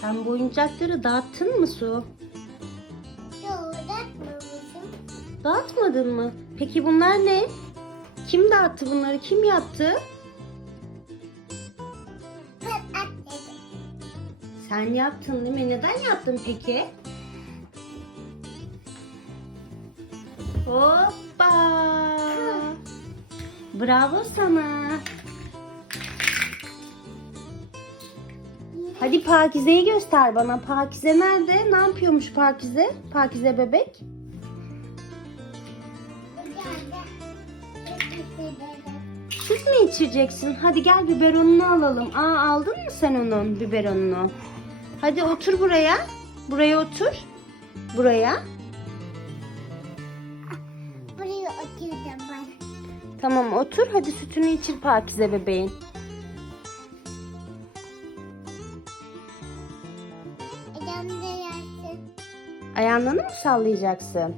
Sen bu oyuncakları dağıttın mı Su? Dağıtmadın mı? Peki bunlar ne? Kim dağıttı bunları? Kim yaptı? Ben. Sen yaptın değil mi? Neden yaptın peki? Hoppa! Bravo sana. Hadi Pakize'yi göster bana. Pakize nerede? Ne yapıyormuş Pakize? Pakize bebek. Süt mü içeceksin? Hadi gel biberonunu alalım. Aa aldın mı sen onun biberonunu? Hadi otur buraya. Buraya otur. Buraya. Buraya oturacağım ben. Tamam otur. Hadi sütünü içir Pakize bebeğin. Ayağını mı sallayacaksın?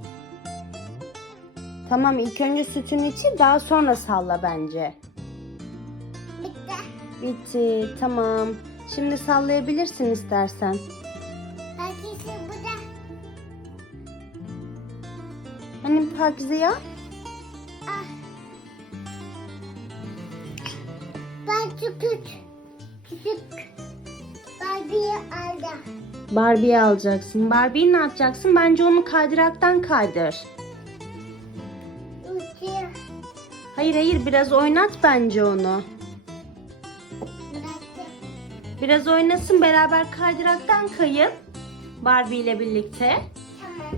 Tamam ilk önce sütünü içir daha sonra salla bence. Bitti. Bitti tamam. Şimdi sallayabilirsin istersen. Herkesi burada. Hani Pakize ya? Ah. Ben küçük. Küçük. Barbie'yi aldım. Barbie'yi alacaksın. Barbie'yi ne yapacaksın? Bence onu kaydıraktan kaydır. Uçuyor. Hayır hayır biraz oynat bence onu. Biraz oynasın beraber kaydıraktan kayın. Barbie ile birlikte. Tamam.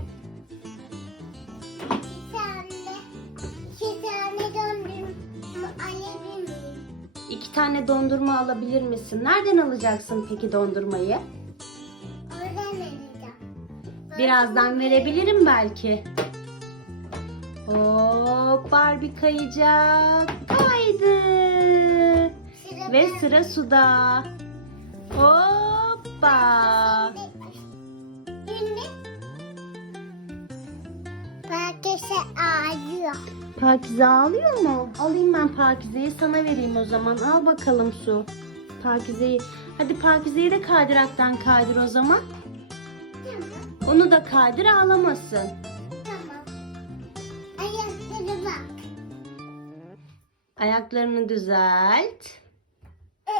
İki tane. İki tane. Alabilir miyim? İki tane dondurma alabilir misin? Nereden alacaksın peki dondurmayı? Birazdan verebilirim belki. Hop Barbie kayacak. Kaydı. Sıra Ve ben- sıra suda. Hoppa. Herkese ağlıyor. Pakize ağlıyor mu? Alayım ben Pakize'yi sana vereyim o zaman. Al bakalım su. Pakize'yi. Hadi Pakize'yi de kaydıraktan kaydır o zaman. Onu da kaydır ağlamasın. Tamam. Ayakları bak. Ayaklarını düzelt. E.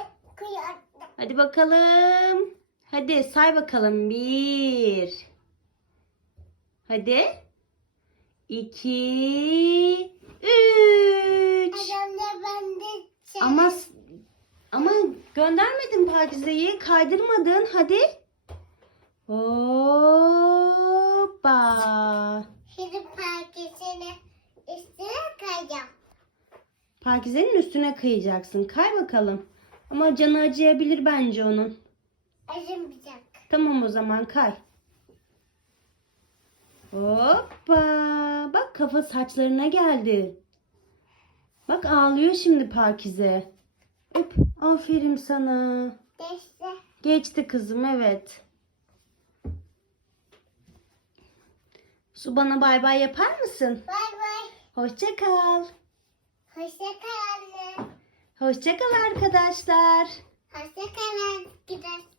Hadi bakalım. Hadi say bakalım. Bir. Hadi. İki. Üç. Ama ama göndermedin Pakize'yi. Kaydırmadın. Hadi. Hoppa. Şimdi parkesine üstüne kayacağım. Pakize'nin üstüne kayacaksın. Kay bakalım. Ama canı acıyabilir bence onun. Acımayacak. Tamam o zaman kay. Hoppa. Bak kafa saçlarına geldi. Bak ağlıyor şimdi Pakize. Hop. Aferin sana. Geçti. Geçti kızım evet. Su bana bay bay yapar mısın? Bay bay. Hoşça kal. Hoşça kal anne. Hoşça kal arkadaşlar. Hoşça kal arkadaşlar.